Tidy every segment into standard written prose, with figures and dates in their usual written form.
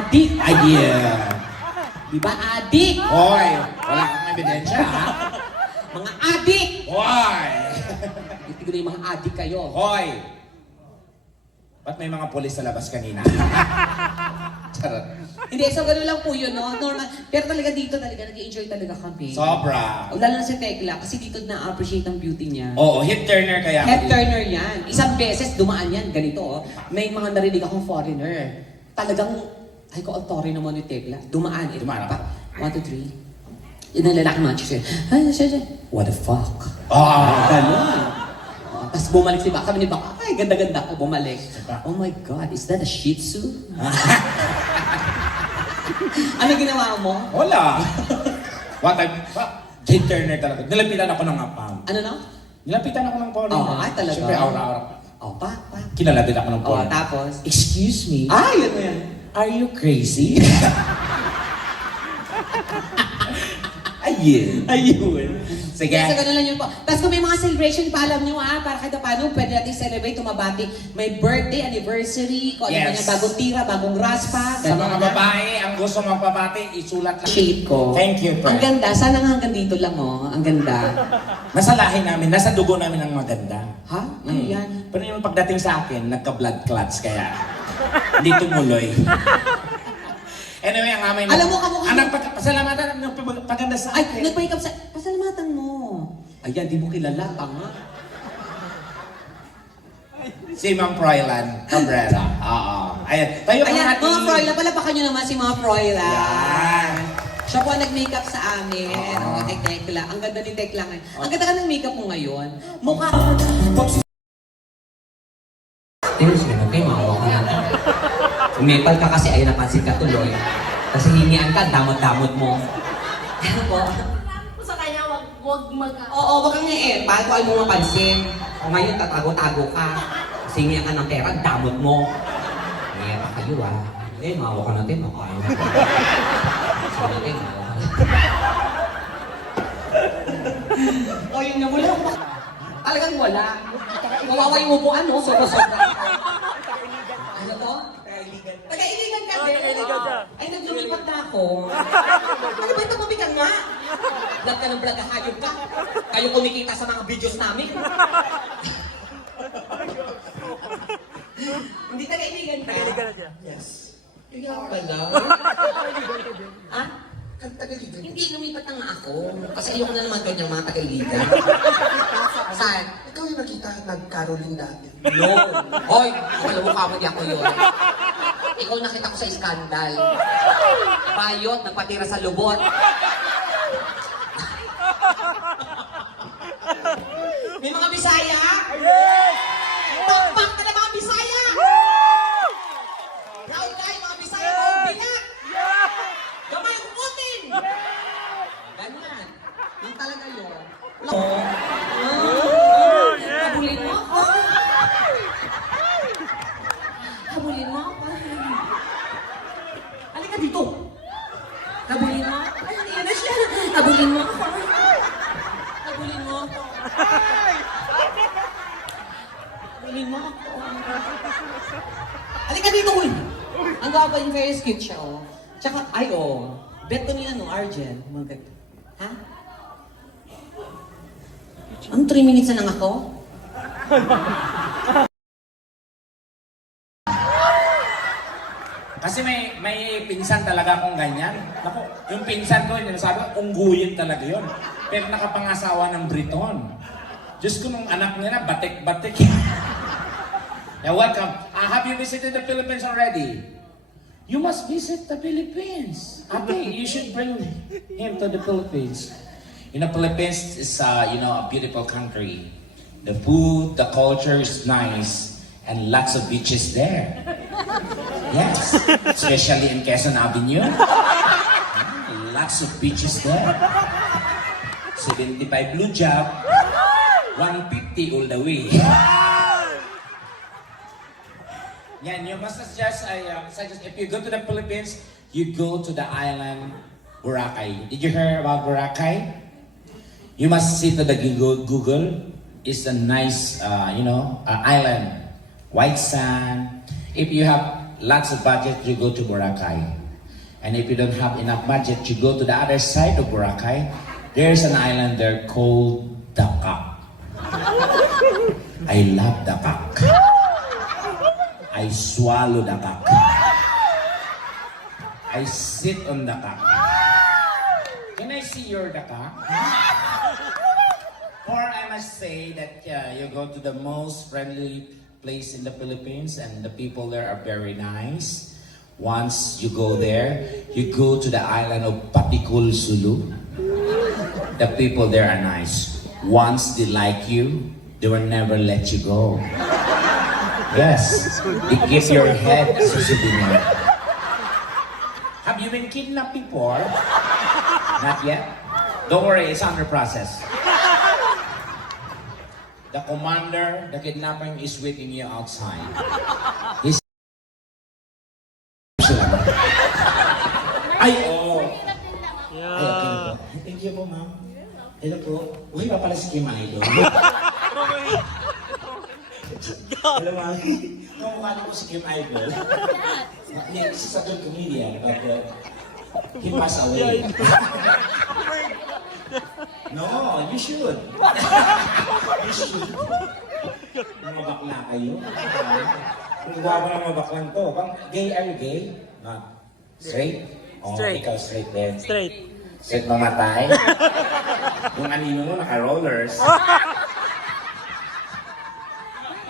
adik. Ay, yeah. Di ba, adik? Hoy, wala kang ebidensya, ha? Mga adik! Hoy! Hindi ko na yung mga adik kayo. Hoy! Ba't may mga polis sa labas kanina? Charot. Hindi, so gano'n lang po yun, no? Normal. Pero talaga dito talaga, nag-enjoy talaga kami. Sobra. Lalo na si Tekla, kasi dito na-appreciate ang beauty niya. Oo, hip turner kaya. Head turner yan. Isang beses dumaan yan, ganito oh. May mga narinig akong foreigner. Talagang, ay ko, authority naman ni Tekla. Dumaan. Dumaan ako. 1, 2, 3. Yun ang lalaki mga siya. Ay, siya. What the fuck? Ah! Ganun. Tapos bumalik si Baka. Sabi ni Baka, ay, ganda-ganda ko. Bumalik. Oh my God, is that a Shih Tzu? Ano ginawa mo? Wala. What time? Hip turner talaga. Nilapitan ako ng apam. Ano na? Nilapitan ako ng foreigner. Oo, ay talaga. Siyempre, aura-aura. Oh, pa. Kinalapit ako ng Oh, foreigner. tapos? Excuse me? Ay, ano yan? Are you crazy? Ayun. Ayun. Sige. So, ganun lang yun po. Tapos kung may mga celebration pa, alam nyo para kahit paano, pwede natin celebrate, tumabati. May birthday, anniversary, kung ano man Yes. yung bagong tira, bagong raspa. Sa ganun mga na. babae, ang gusto magpapati, isulat lang. Shade ko. Thank you, Ang Fred. ganda. Sana nga hanggang dito lang, oh. Ang ganda. Nasa lahi namin, nasa dugo namin ang maganda. Ha? Ano yan? Pero yung pagdating sa akin, nagka-blood clots kaya hindi tumuloy. Anyway, ang aming... Alam mo, kamukha Anong pasalamatan ng paganda sa Ay, akin. nagpa-hikap sa... Pasalamatan mo. Ayan, di mo kilala. Tanga. Si Ma'am Froilan Cabrera. Oo. Ayan. Tayo ka Ayan, natin. mga Froyla. Palapakan nyo naman si mga Froyla. Yan. Siya po ang nag-makeup sa amin. Oo. Kay Tekla. Ang ganda ni Tekla ngayon. Ang ganda ka ng makeup mo ngayon. Mukha... Tingnan siya naman kayo, makawa ka natin. Umepal ka kasi ay napansin ka tuloy. Kasi hingian ka, damot-damot mo. Ano po? Ko sa kanya, wag mag... Oo, wag kang i-epal kung ayaw mo mapansin. O ngayon, tatago-tago ka. Kasi hingian ka ng pera, damot mo. Eh, pa kayo mawa ka natin, makain ka. Sabi natin, mawa ka natin. O yun na, wala akong talagang wala. Kawawa yung upuan mo, sobra-sobra. Ano to? Taga-iligan ka din. Ay, naglumipat na ako. Ano ba ito? Mabigang nga. Vlog ka ng vlog, hayop ka. Kayo kumikita sa mga videos namin. Hindi taga-iligan ka? Taga-iligan na siya. Yes. Kaya pala. Ha? Tagaligan. Hindi, lumipat na nga ako. Kasi ayoko na naman doon yung mga taga-iligan. Saan? Ikaw yung nakita nag-Caroline dati. No. Hoy, alam mo ka mo, di ako yun. Ikaw nakita ko sa skandal. Bayot, nagpatira sa lubot. May mga Bisaya? Yes! Takpak ka na mga Bisaya! Proud tayo mga Bisaya, mga binak! Gamay ang putin! Ganyan. Yung talaga yun. Habulin mo ako. Habulin mo ako. Halika dito. Habulin mo ako. Ay, yan na siya. Habulin mo ako. Habulin mo ako. Habulin mo ako. Halika dito, uy. Ang gaba yung very cute siya, oh. Tsaka, ay, oh. Bet ko niya, no, Arjen. Mga ganito. Ha? Ang 3 minutes na lang ako? Kasi may pinsan talaga akong ganyan. Naku, yung pinsan ko, yung sabi, ungguyin talaga yun. Pero nakapangasawa ng Briton. Diyos ko, nung anak nila, batik-batik. Now, welcome. Have you visited the Philippines already? You must visit the Philippines. Ate, you should bring him to the Philippines. You know, Philippines is, a beautiful country. The food, the culture is nice, and lots of beaches there. Yes, especially in Quezon Avenue. Lots of beaches there. 75 blue job, 150 all the way. Yan, you must suggest, if you go to the Philippines, you go to the island Boracay. Did you hear about Boracay? You must see to the Google. It's a nice, island. White sand. If you have lots of budget, you go to Boracay. And if you don't have enough budget, you go to the other side of Boracay. There's an island there called Dakak. I love Dakak. I swallow Dakak. I sit on Dakak. Can I see your Dakak? Or I must say that you go to the most friendly place in the Philippines and the people there are very nice. Once you go there, you go to the island of Patikul, Sulu. The people there are nice. Once they like you, they will never let you go. Yes, they give your head as a souvenir. Have you been kidnapped before? Not yet? Don't worry, it's under process. The commander, the kidnapper is waiting you outside. He's Ay, oo. Ay, okay na po. Thank you po, ma'am. Hello po. Uy, pa pala si Kim Idol. Hello, ma'am. Kamukha na po si Kim Idol. This is a good comedian, but he passed away. No, you should. You should. Mga bakla kayo. Kung gawa ng mga baklang to, gay, are you gay? Not. Straight? Oh, Straight. Ikaw straight din. Straight. Straight mamatay? Yung anino mo, naka-rollers.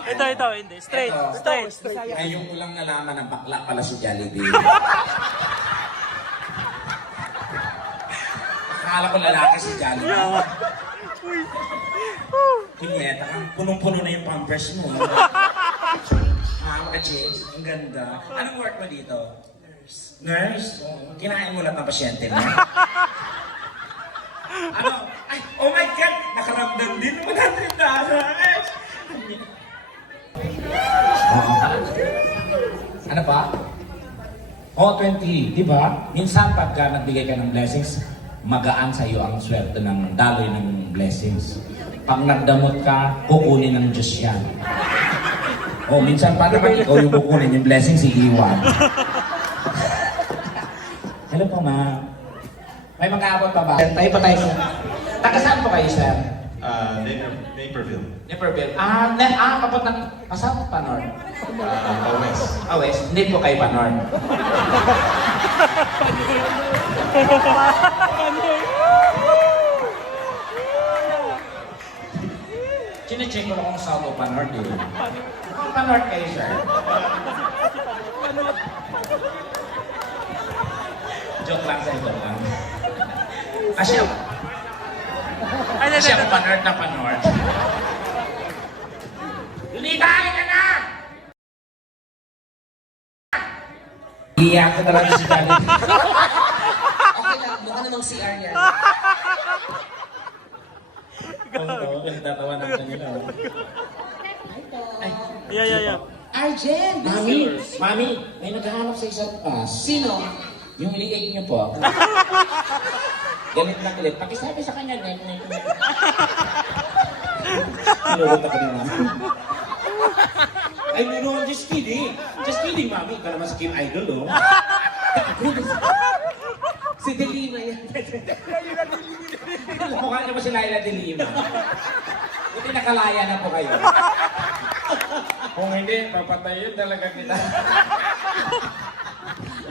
Ito, hindi. Straight. Ito. Straight. Ngayon ko lang nalaman ng bakla pala si Jollibee. Akala ko lalaki si Jollibee. Kunyeta ka, punong-puno na yung pampers mo. Maka-change. Ang ganda. Anong work mo dito? Nurse? Kinain mo lahat ng pasyente mo? Ano? Ay, oh my God! Nakaramdam din mo natin na. Ano pa? Oh, 20. Di ba? Minsan pagka nagbigay ka ng blessings, magaan sa iyo ang swerte ng daloy ng blessings. Pag nagdamot ka, kukunin ng Diyos yan. Oh, minsan pa naman ikaw yung kukunin yung blessings, iiwan. Hello po, ma'am. May mag-aabot pa ba? Tayo pa tayo, sir. Taga saan po kayo, sir? Naperville. Naperville. Papunta. Masama pa, North? West. West. Hindi po kayo pa, North. Chine-check ko lang kung saan po pa, North. Pa, North kayo, sir. Joke lang, sir. Joke lang. Siya ang panort na panort. Lumitahin ka na! Iiyak ko talaga si Jollibee. Okay lang, mukha namang CR yan. Oo, nagtatawa ng kanila. Ay, Yeah. Arjen! Mami, may naghahanap sa isang pass. Sino? Yung liig niyo po. Galit na galit. Pakisabi sa kanya, net. Sinulot ako ni Mami. Ay, no, just kidding. Just kidding, Mami. Ikaw naman si Kim Idol, oh. Si Delima yan. Mukha niyo ba si Laila de Lima? Buti nakalaya na po kayo. Kung hindi, papatayin talaga kita.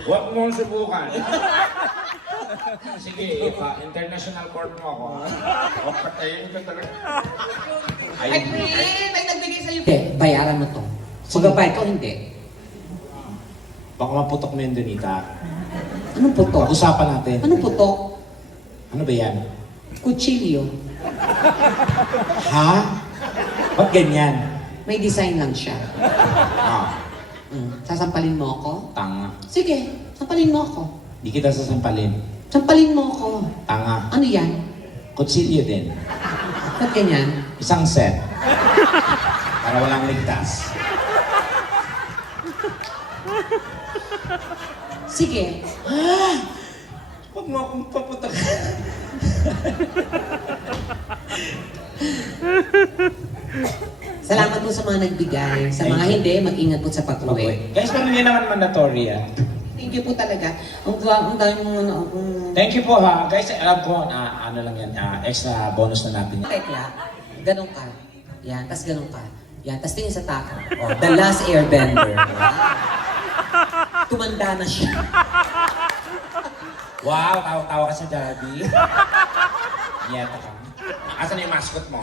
Huwag mong subukan. Sige, international court mo ako. Papatayin ka talaga. Ay, Prin! May nagbigay sa'yo. Hindi, bayaran mo to. Magbabayad ka o hindi? Baka maputok mo yun, Donita. Anong putok? Pag-usapan natin. Anong putok? Ano ba yan? Kutsilyo. Ha? Ba't ganyan? May design lang siya. Ah, Sasampalin mo ako? tanga. Sige, sampalin mo ako. Di kita sasampalin. Sampalin mo ako. Tanga. Ano yan? Kutsilyo din. Ba't ganyan? Isang set. Para walang ligtas. Sige. Huwag mo akong paputok. Salamat po sa mga nagbigay. Sa mga hindi, mag-ingat po sa pag-uwi. Guys, pero hindi naman mandatory yan. Thank you po talaga. Ang dami mo Thank you po ha. Guys, alam ko, ano lang yan, extra bonus na natin. Tekla, ganun ka. Yan, tas ganun ka. Yan, tas tingin sa tako. Oh, The Last Airbender. Tumanda na siya. Wow, tawa-tawa ka sa daddy. Yeta ka. Asan na yung mascot mo?